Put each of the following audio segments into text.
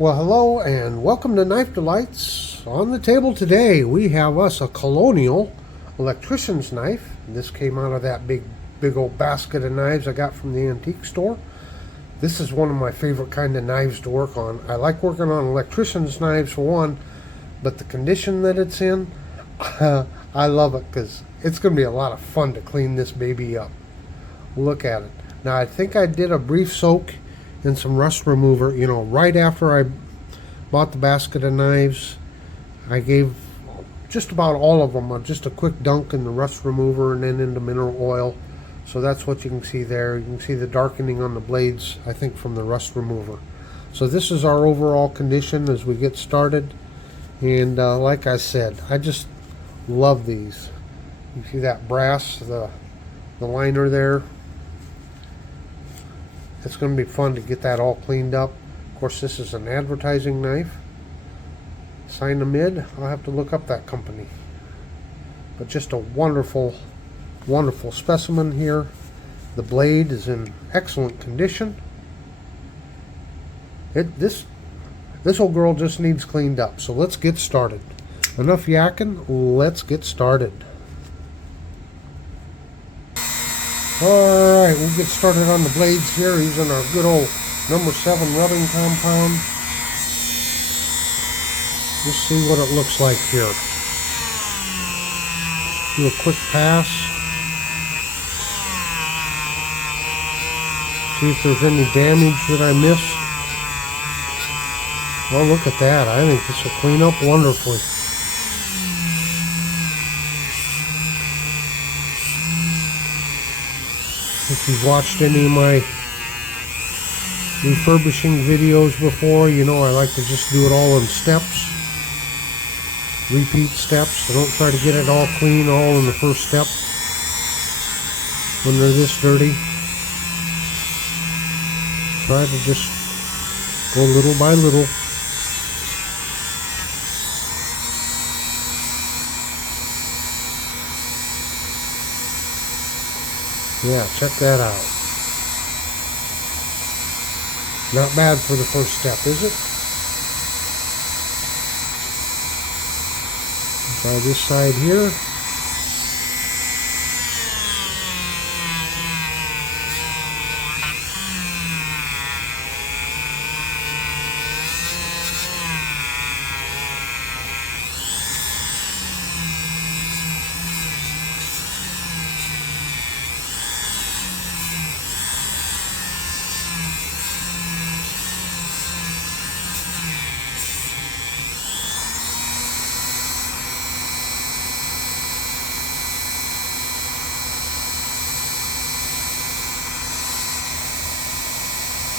Well, hello and welcome to Knife Delights. On the table today we have us a Colonial Electrician's knife. This came out of that big old basket of knives I got from the antique store. This is one of my favorite kind of knives to work on. I like working on electrician's knives for one, but the condition that it's in, I love it because it's going to be a lot of fun to clean this baby up. Look at it. Now I think I did a brief soak in some rust remover, right after I bought the basket of knives. I gave just about all of them just a quick dunk in the rust remover and then into mineral oil. So that's what you can see there. You can see the darkening on the blades, I think, from the rust remover. So this is our overall condition as we get started. And like I said, I just love these. You see that brass, the liner there. It's going to be fun to get that all cleaned up. Of course, this is an advertising knife. Mid. I'll have to look up that company. But just a wonderful, wonderful specimen here. The blade is in excellent condition. This old girl just needs cleaned up. So let's get started. Enough yakking. Let's get started. Alright, we'll get started on the blades here using our good old number 7 rubbing compound. Just see what it looks like here. Do a quick pass. See if there's any damage that I missed. Well, look at that. I think this will clean up wonderfully. If you've watched any of my refurbishing videos before, you know I like to just do it all in steps. Repeat steps. I don't try to get it all clean all in the first step when they're this dirty. Try to just go little by little. Yeah, check that out. Not bad for the first step, is it? Try this side here.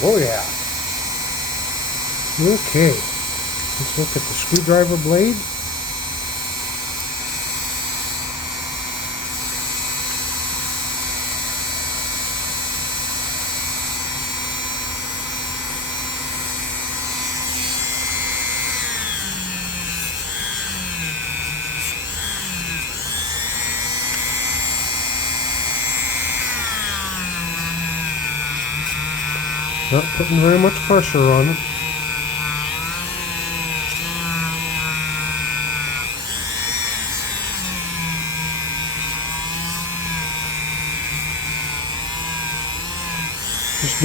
Oh yeah. Okay. Let's look at the screwdriver blade. Not putting very much pressure on it. Just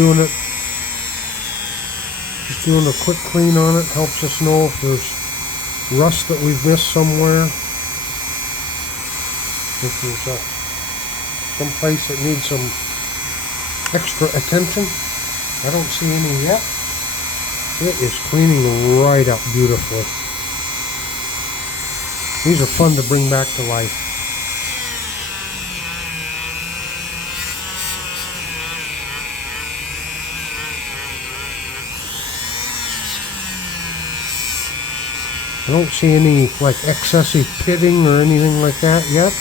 doing a quick clean on it helps us know if there's rust that we've missed somewhere. If there's some place that needs some extra attention. I don't see any yet. It is cleaning right up beautifully. These are fun to bring back to life. I don't see any excessive pitting or anything like that yet.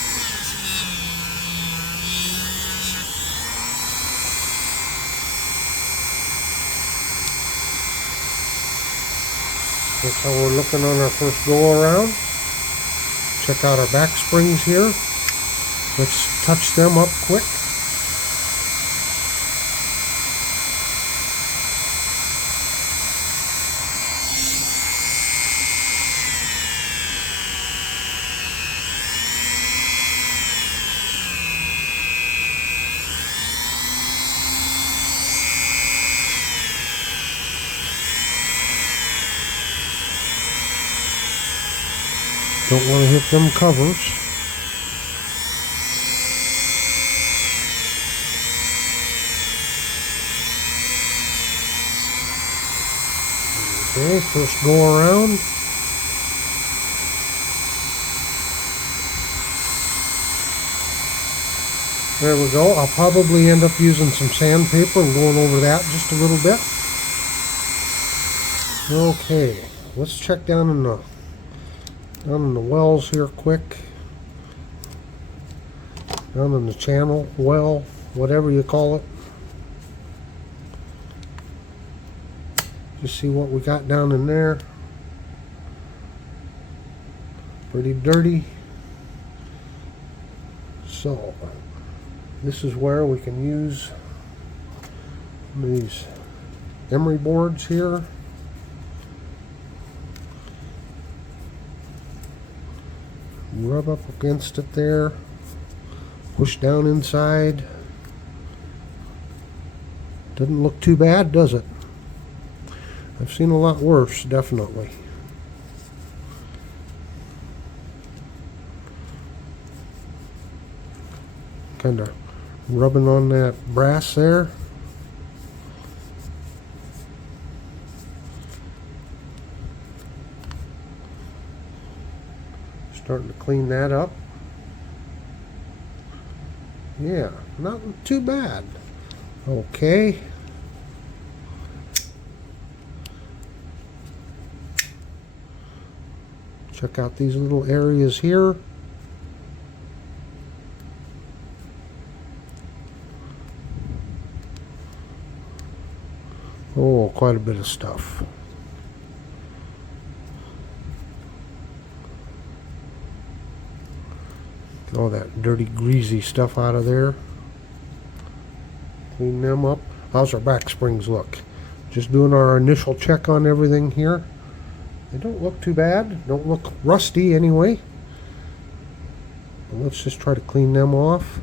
That's how we're looking on our first go around. Check out our back springs here. Let's touch them up quick. Don't want to hit them covers. Okay, first go around. There we go. I'll probably end up using some sandpaper and going over that just a little bit. Okay, let's check down in the wells here quick. Down in the channel, well, whatever you call it. Just see what we got down in there. Pretty dirty. So this is where we can use these emery boards here. Rub up against it there. Push down inside. Doesn't look too bad, does it? I've seen a lot worse, definitely. Kind of rubbing on that brass there. Starting to clean that up. Yeah, not too bad. Okay. Check out these little areas here. Oh, quite a bit of stuff. Get all that dirty, greasy stuff out of there. Clean them up. How's our back springs look? Just doing our initial check on everything here. They don't look too bad. Don't look rusty anyway. But let's just try to clean them off.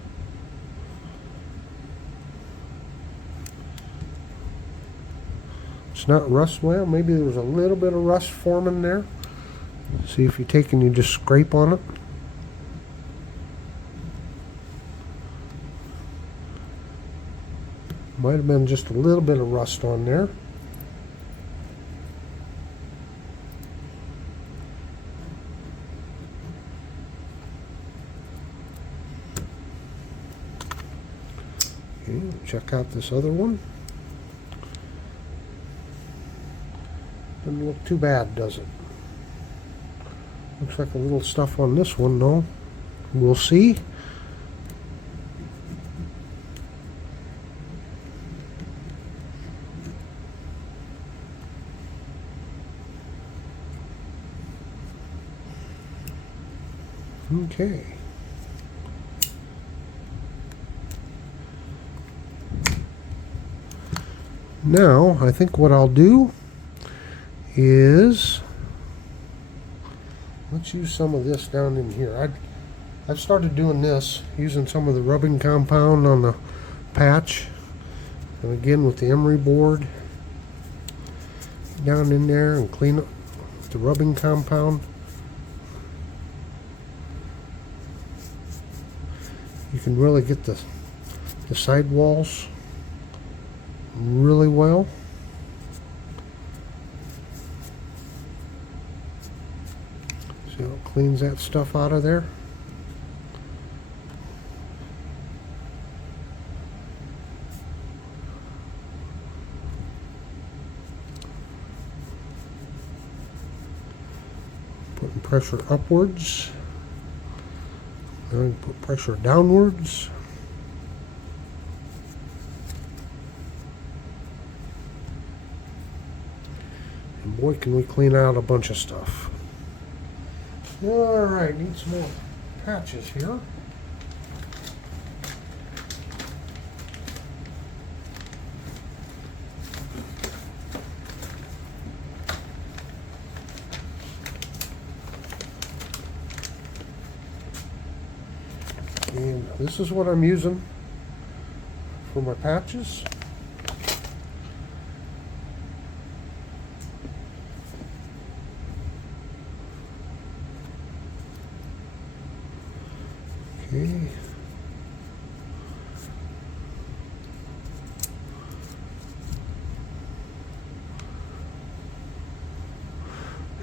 It's not rust. Well, maybe there was a little bit of rust forming there. See if you take and you just scrape on it. Might have been just a little bit of rust on there. Okay, check out this other one. Doesn't look too bad, does it? Looks like a little stuff on this one, though. We'll see. Okay. Now, I think what I'll do is let's use some of this down in here. I've started doing this, using some of the rubbing compound on the patch, and again with the emery board down in there and clean up the rubbing compound. You can really get the side walls really well. See how it cleans that stuff out of there? Putting pressure upwards. Now you put pressure downwards. And boy, can we clean out a bunch of stuff. Alright, need some more patches here. And this is what I'm using for my patches.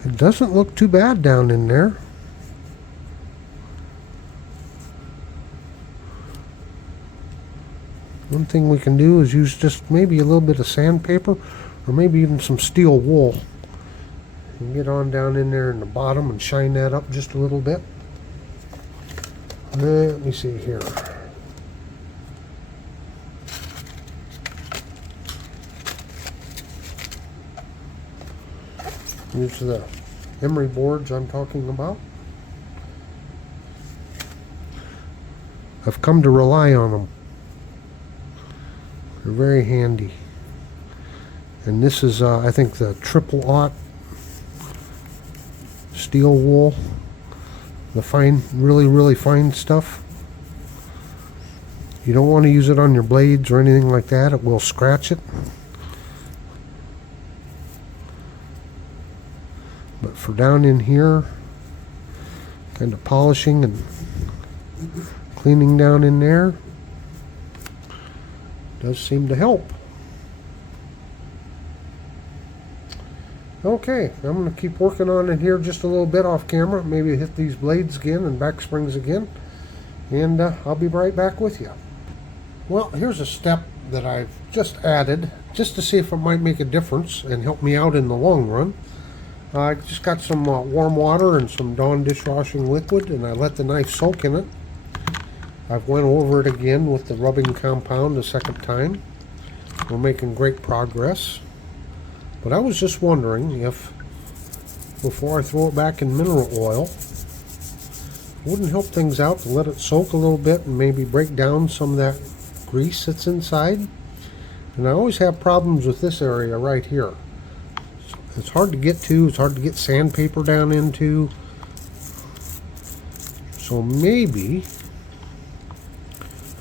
It doesn't look too bad down in there. One thing we can do is use just maybe a little bit of sandpaper or maybe even some steel wool. And get on down in there in the bottom and shine that up just a little bit. Let me see here. These are the emery boards I'm talking about. I've come to rely on them. They're very handy. And this is, I think, the triple-aught steel wool. The fine, really fine stuff. You don't want to use it on your blades or anything like that. It will scratch it. But for down in here, kind of polishing and cleaning down in there, does seem to help. Okay, I'm going to keep working on it here just a little bit off camera. Maybe hit these blades again and back springs again. And I'll be right back with you. Well, here's a step that I've just added just to see if it might make a difference and help me out in the long run. I just got some warm water and some Dawn dishwashing liquid, and I let the knife soak in it. I've went over it again with the rubbing compound a second time. We're making great progress. But I was just wondering if, before I throw it back in mineral oil, it wouldn't help things out to let it soak a little bit and maybe break down some of that grease that's inside. And I always have problems with this area right here. It's hard to get to, it's hard to get sandpaper down into. So maybe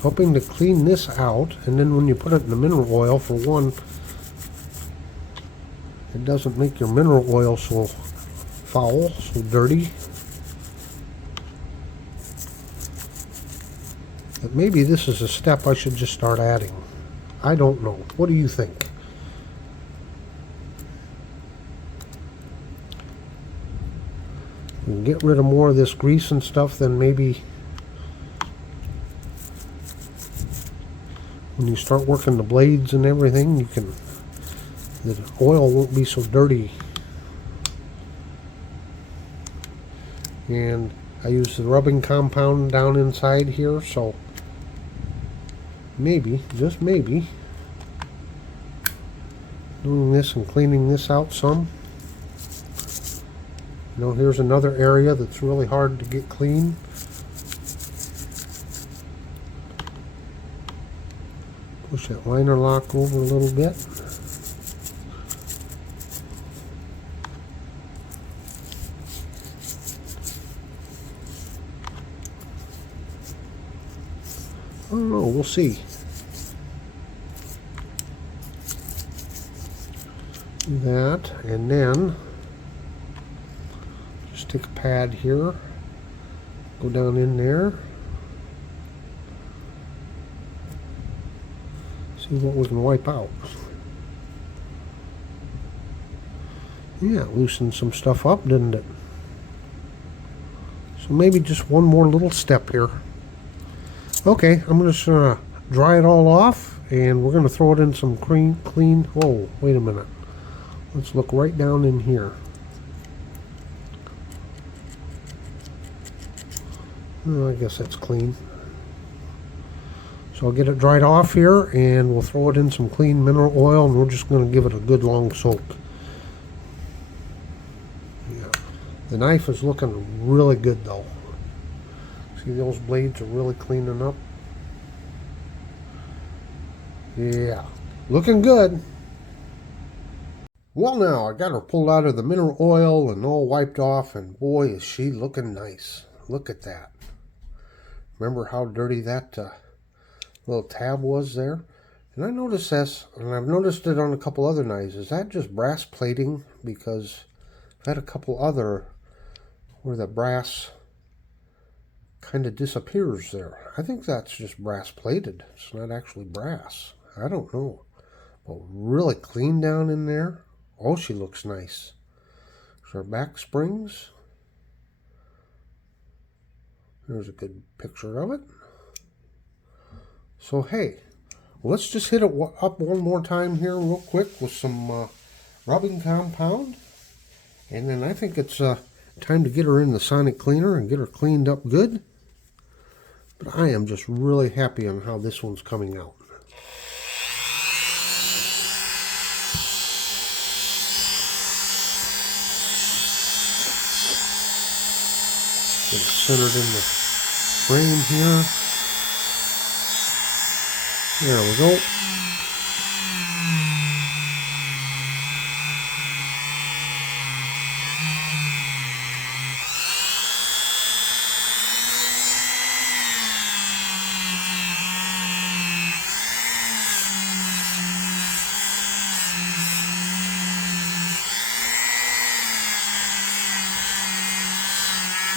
helping to clean this out, and then when you put it in the mineral oil, for one, it doesn't make your mineral oil so foul, so dirty. But maybe this is a step I should just start adding. I don't know. What do you think? We can get rid of more of this grease and stuff, then maybe when you start working the blades and everything, the oil won't be so dirty. And I use the rubbing compound down inside here, so maybe, just maybe, doing this and cleaning this out some. You know, here's another area that's really hard to get clean. Push that liner lock over a little bit. I don't know, we'll see. Do that, and then just take a pad here, go down in there, see what we can wipe out. Yeah, loosened some stuff up, didn't it? So maybe just one more little step here. Okay, I'm just going to dry it all off, and we're going to throw it in some clean. Whoa, wait a minute. Let's look right down in here. Oh, I guess that's clean. So I'll get it dried off here, and we'll throw it in some clean mineral oil, and we're just going to give it a good long soak. Yeah. The knife is looking really good though. See, those blades are really cleaning up. Yeah, looking good. Well, now I got her pulled out of the mineral oil and all wiped off, and boy, is she looking nice. Look at that. Remember how dirty that little tab was there? And I noticed this, and I've noticed it on a couple other knives. Is that just brass plating? Because I've had a couple other where the brass kind of disappears there. I think that's just brass plated. It's not actually brass. I don't know. But really clean down in there. Oh, she looks nice. There's our back springs. There's a good picture of it. So hey, let's just hit it up one more time here real quick with some rubbing compound. And then I think it's time to get her in the sonic cleaner and get her cleaned up good. But I am just really happy on how this one's coming out. Get it centered in the frame here. There we go.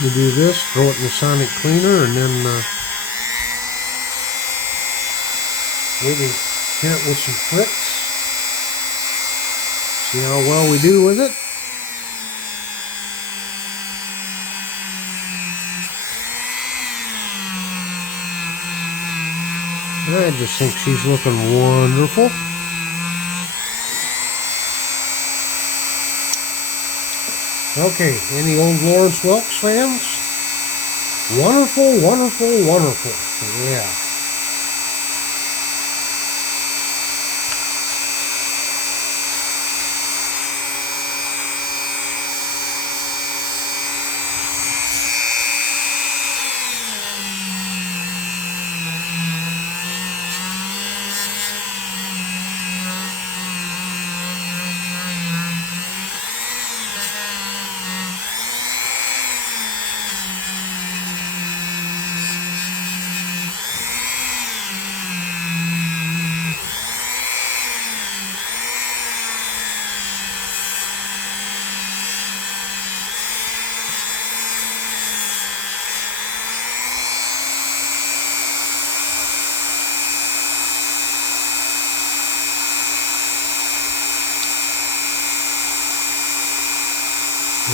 You do this, throw it in the sonic cleaner, and then maybe hit it with some flicks. See how well we do with it. I just think she's looking wonderful. Okay, any old Lawrence Welks fans? Wonderful, wonderful, wonderful. Yeah.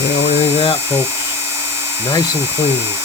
Well, anything of that, folks. Nice and clean.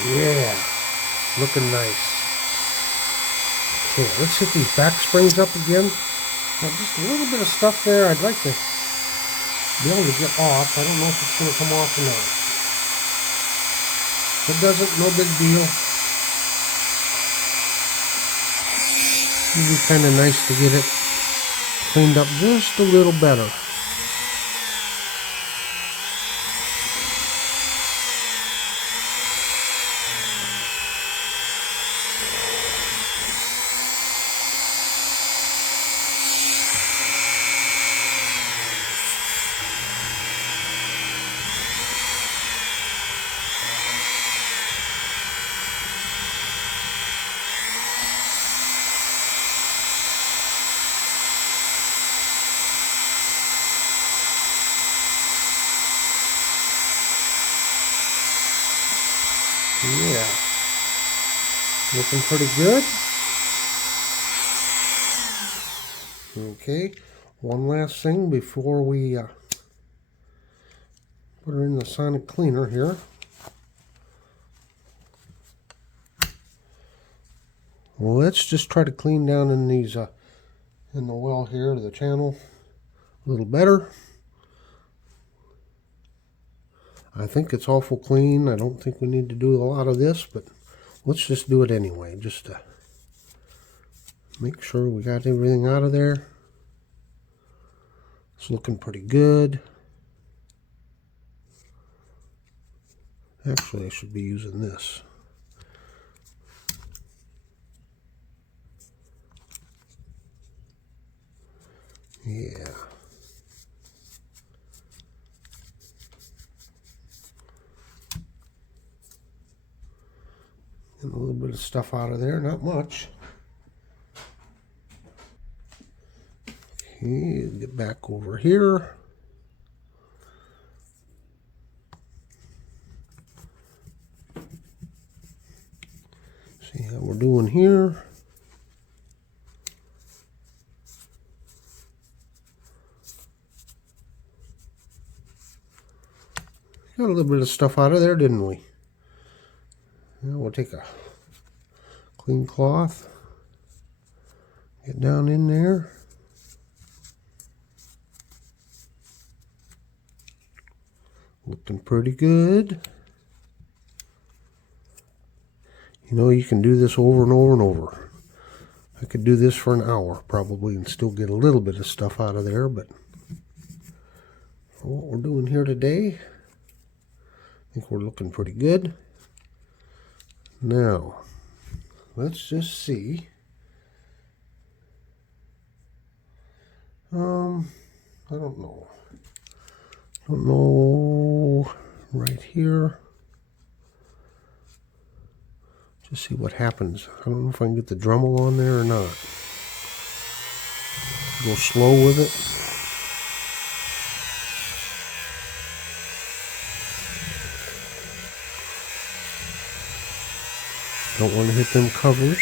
Yeah, looking nice. Okay, let's hit these back springs up again. Now, just a little bit of stuff there I'd like to be able to get off. I don't know if it's going to come off or not. If it doesn't, no big deal. It'd be kind of nice to get it cleaned up just a little better. Yeah, looking pretty good. Okay, one last thing before we put her in the sonic cleaner here. Well, let's just try to clean down in these in the well here, the channel, a little better. I think it's awful clean. I don't think we need to do a lot of this, but let's just do it anyway, just to make sure we got everything out of there. It's looking pretty good. Actually, I should be using this. Yeah. And a little bit of stuff out of there, not much. Okay, get back over here. See how we're doing here. Got a little bit of stuff out of there, didn't we? Now we'll take a clean cloth, get down in there. Looking pretty good. You know, you can do this over and over and over. I could do this for an hour probably and still get a little bit of stuff out of there, but for what we're doing here today, I think we're looking pretty good. Now, let's just see. I don't know. Right here. Just see what happens. I don't know if I can get the Dremel on there or not. Go slow with it. Don't want to hit them covers.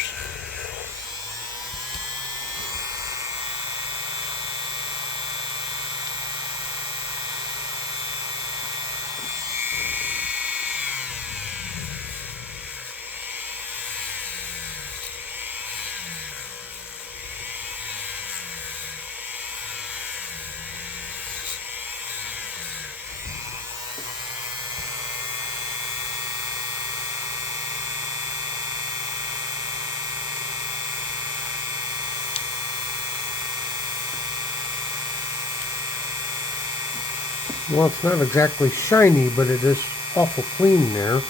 Well, it's not exactly shiny, but it is awful clean there.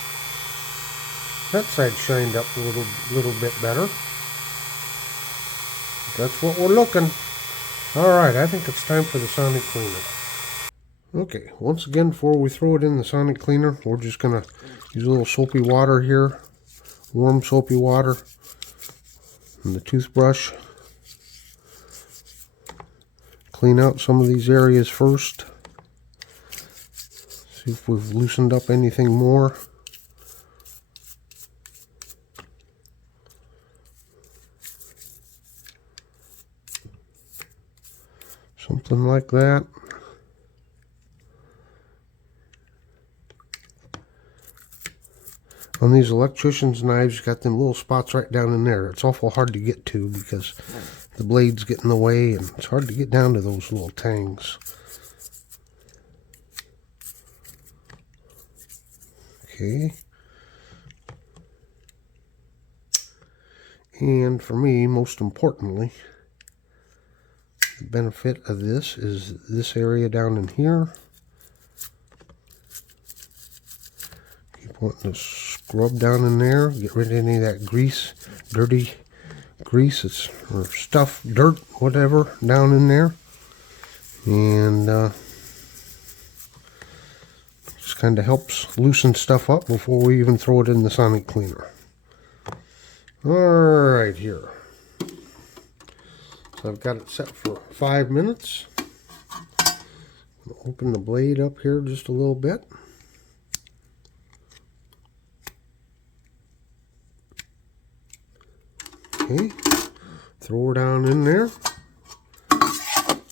That side shined up a little bit better. That's what we're looking. Alright, I think it's time for the sonic cleaner. Okay, once again, before we throw it in the sonic cleaner, we're just going to use a little soapy water here. Warm soapy water. And the toothbrush. Clean out some of these areas first. See if we've loosened up anything more. Something like that. On these electrician's knives, you got them little spots right down in there. It's awful hard to get to because the blades get in the way and it's hard to get down to those little tangs. Okay. And for me, most importantly, the benefit of this is this area down in here. Keep wanting to scrub down in there, get rid of any of that grease, dirty grease, or stuff, dirt, whatever, down in there. And just kind of helps loosen stuff up before we even throw it in the sonic cleaner. Alright, here. So I've got it set for 5 minutes. Open the blade up here just a little bit. Okay, throw her down in there,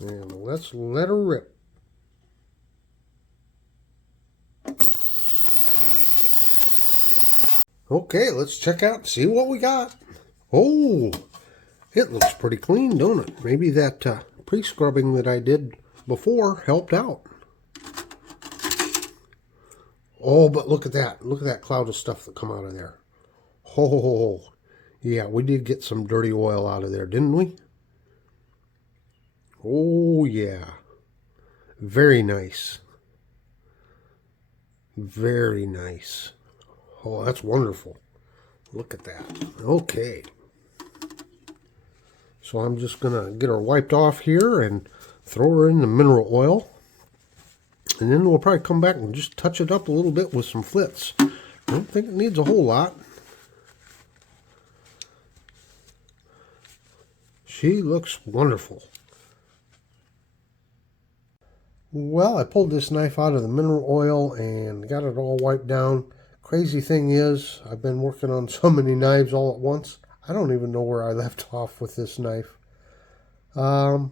and let's let her rip. Okay, let's check out and see what we got. Oh, it looks pretty clean, don't it? Maybe that pre-scrubbing that I did before helped out. Oh, but look at that. Look at that cloud of stuff that come out of there. Oh, yeah, we did get some dirty oil out of there, didn't we? Oh, yeah. Very nice. Very nice. Oh, that's wonderful. Look at that. Okay. So I'm just going to get her wiped off here and throw her in the mineral oil. And then we'll probably come back and just touch it up a little bit with some flits. I don't think it needs a whole lot. She looks wonderful. Well, I pulled this knife out of the mineral oil and got it all wiped down. Crazy thing is, I've been working on so many knives all at once. I don't even know where I left off with this knife. I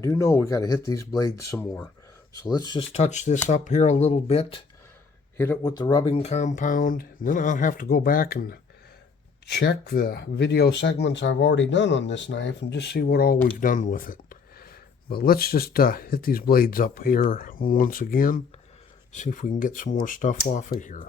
do know we got to hit these blades some more. So let's just touch this up here a little bit. Hit it with the rubbing compound. And then I'll have to go back and check the video segments I've already done on this knife and just see what all we've done with it. But let's just hit these blades up here once again. See if we can get some more stuff off of here.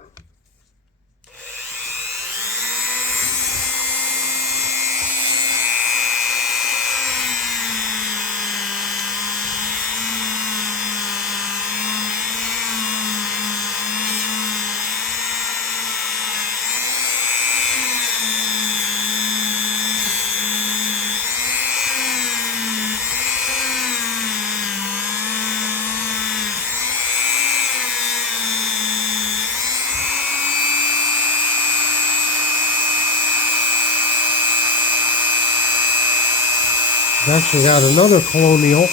I've actually got another Colonial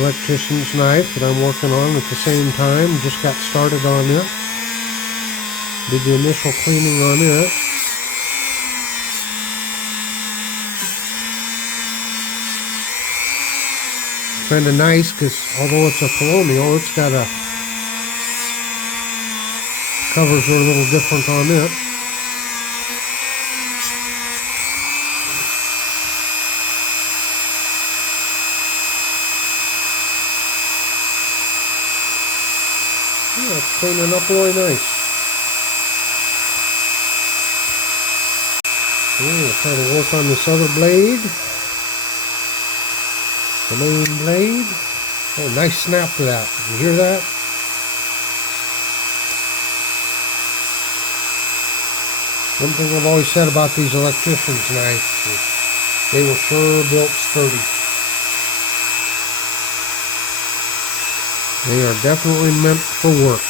Electrician's knife that I'm working on at the same time. Just got started on it. Did the initial cleaning on it. Kind of nice because although it's a Colonial, it's got a covers are a little different on it. Yeah, it's cleaning up really nice. We'll try to work on this other blade. The main blade. Oh, nice snap to that. You hear that? One thing I've always said about these electricians' knives is they were sure built sturdy. They are definitely meant for work.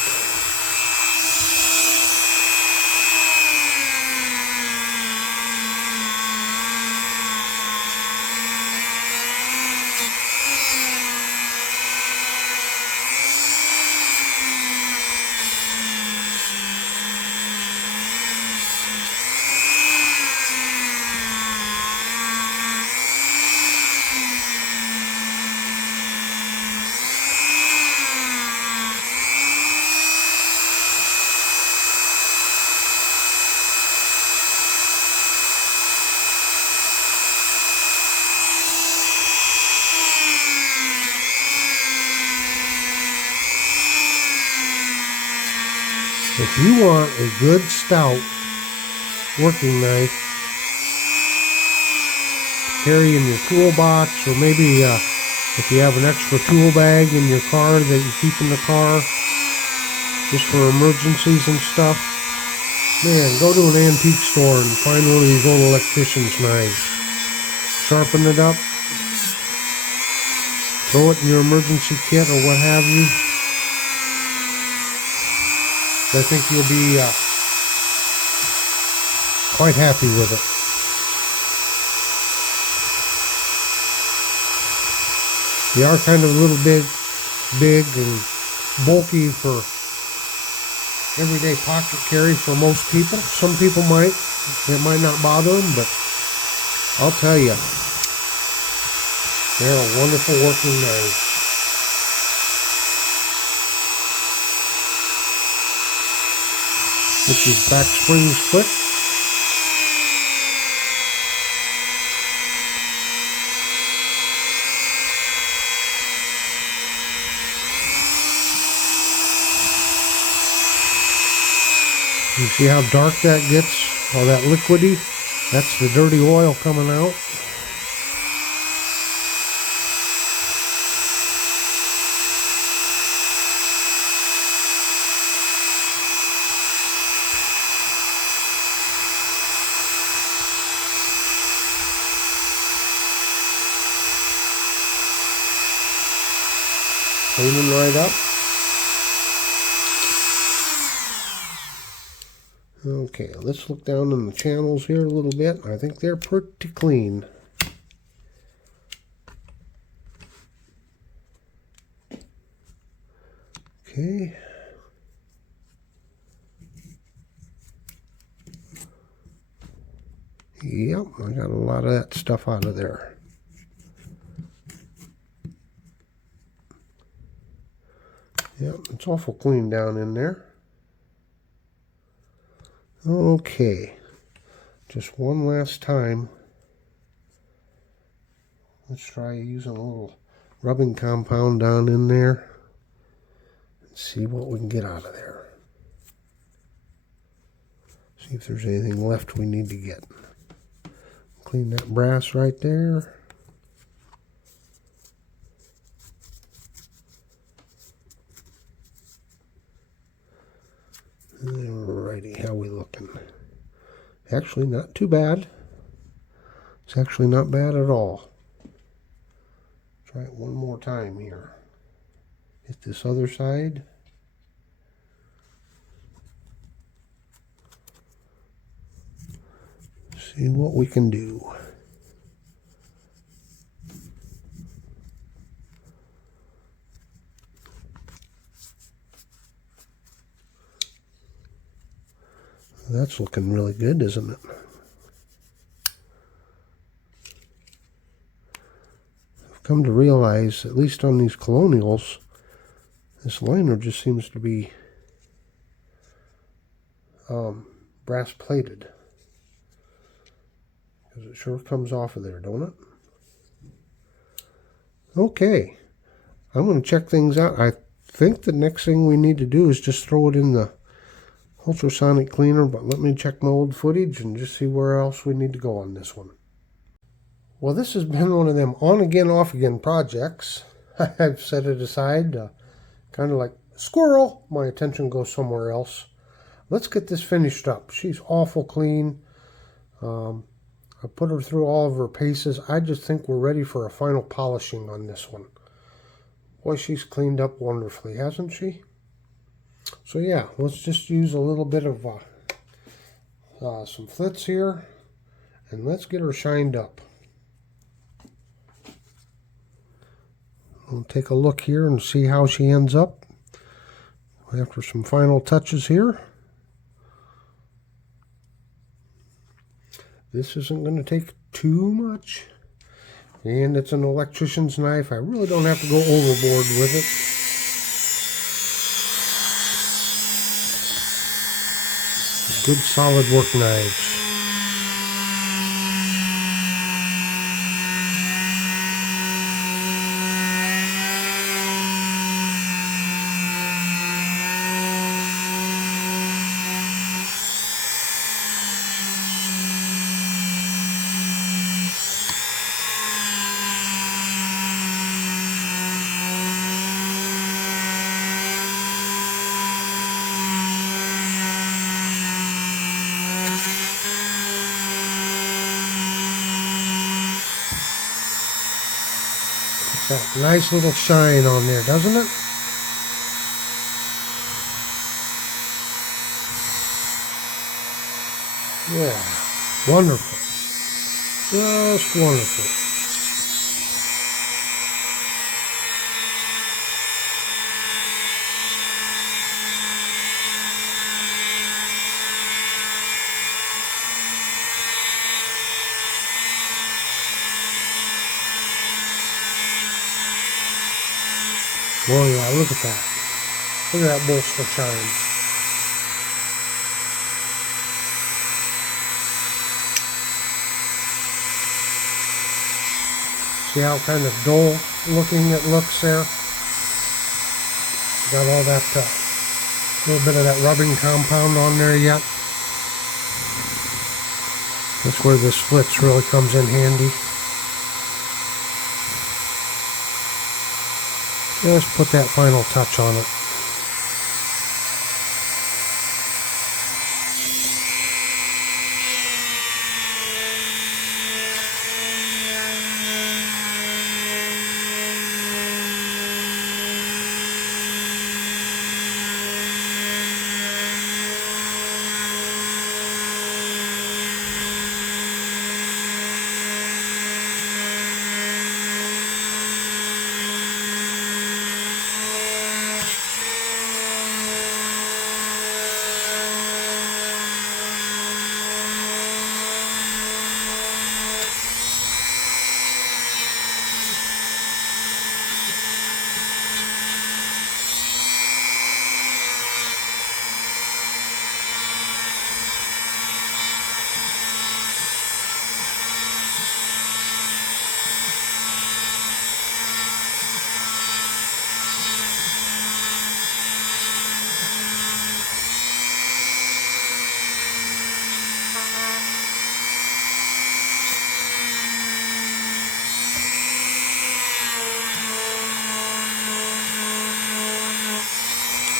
If you want a good stout working knife to carry in your toolbox, or maybe if you have an extra tool bag in your car that you keep in the car just for emergencies and stuff, man, go to an antique store and find one of these old electrician's knives. Sharpen it up, throw it in your emergency kit or what have you. I think you'll be quite happy with it. They are kind of a little bit big and bulky for everyday pocket carry for most people. Some people might. It might not bother them, but I'll tell you, they're a wonderful working knife. Get these back springs quick. You see how dark that gets? All that liquidy? That's the dirty oil coming out. Cleaning right up. Okay, let's look down in the channels here a little bit. I think they're pretty clean. Okay. Yep, I got a lot of that stuff out of there. Yep, it's awful clean down in there. Okay, just one last time. Let's try using a little rubbing compound down in there and see what we can get out of there. See if there's anything left we need to get. Clean that brass right there. Alrighty, how we looking? Actually, not too bad. It's actually not bad at all. Try it one more time here. Hit this other side. See what we can do. That's looking really good, isn't it? I've come to realize, at least on these Colonials, this liner just seems to be brass plated. Because it sure comes off of there, don't it? Okay, I'm going to check things out. I think the next thing we need to do is just throw it in the ultrasonic cleaner, but let me check my old footage and just see where else we need to go on this one. Well, this has been one of them on again, off again projects. I've set it aside, kind of like squirrel. My attention goes somewhere else. Let's get this finished up. She's awful clean. I put her through all of her paces. I just think we're ready for a final polishing on this one. Boy, she's cleaned up wonderfully, hasn't she? So yeah, let's just use a little bit of some flits here, and let's get her shined up. We'll take a look here and see how she ends up after some final touches here. This isn't going to take too much, and it's an electrician's knife. I really don't have to go overboard with it. Good solid work knives. That nice little shine on there, doesn't it? Yeah, wonderful. Just wonderful. Oh yeah, look at that. Look at that bolster shine. See how kind of dull looking it looks there? Got all that little bit of that rubbing compound on there yet. That's where this flitz really comes in handy. Just put that final touch on it.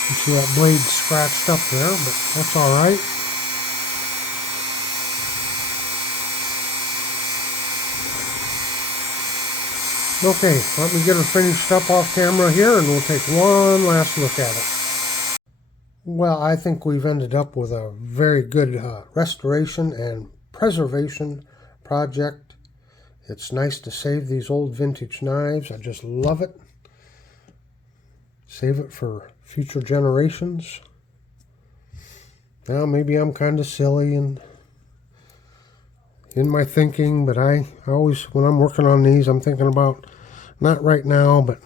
You see that blade scratched up there, but that's alright. Okay, let me get her finished up off camera here and we'll take one last look at it. Well, I think we've ended up with a very good restoration and preservation project. It's nice to save these old vintage knives. I just love it. Save it for future generations. Now, maybe I'm kind of silly and in my thinking, but I always, when I'm working on these, I'm thinking about, not right now, but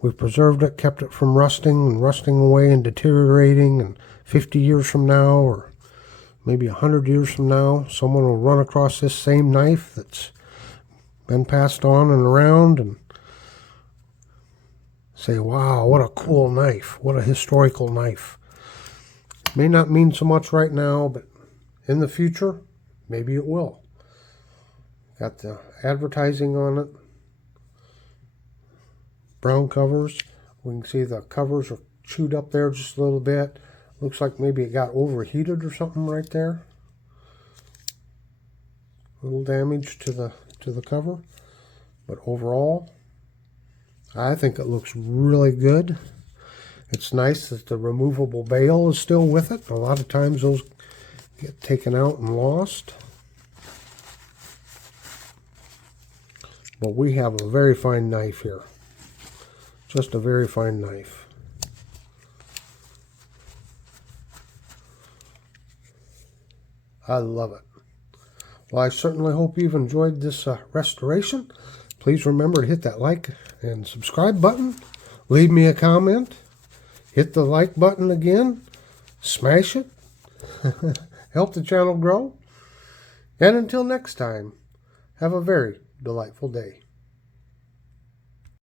we've preserved it, kept it from rusting and rusting away and deteriorating, and 50 years from now, or maybe 100 years from now, someone will run across this same knife that's been passed on and around and say, wow, what a cool knife, what a historical knife. May not mean so much right now, but in the future, maybe it will. Got the advertising on it. Brown covers. We can see the covers are chewed up there just a little bit. Looks like maybe it got overheated or something right there. A little damage to the cover. But overall, I think it looks really good. It's nice that the removable bail is still with it. A lot of times those get taken out and lost. But we have a very fine knife here. Just a very fine knife. I love it. Well, I certainly hope you've enjoyed this restoration. Please remember to hit that like and subscribe button. Leave me a comment. Hit the like button again. Smash it. Help the channel grow. And until next time, have a very delightful day.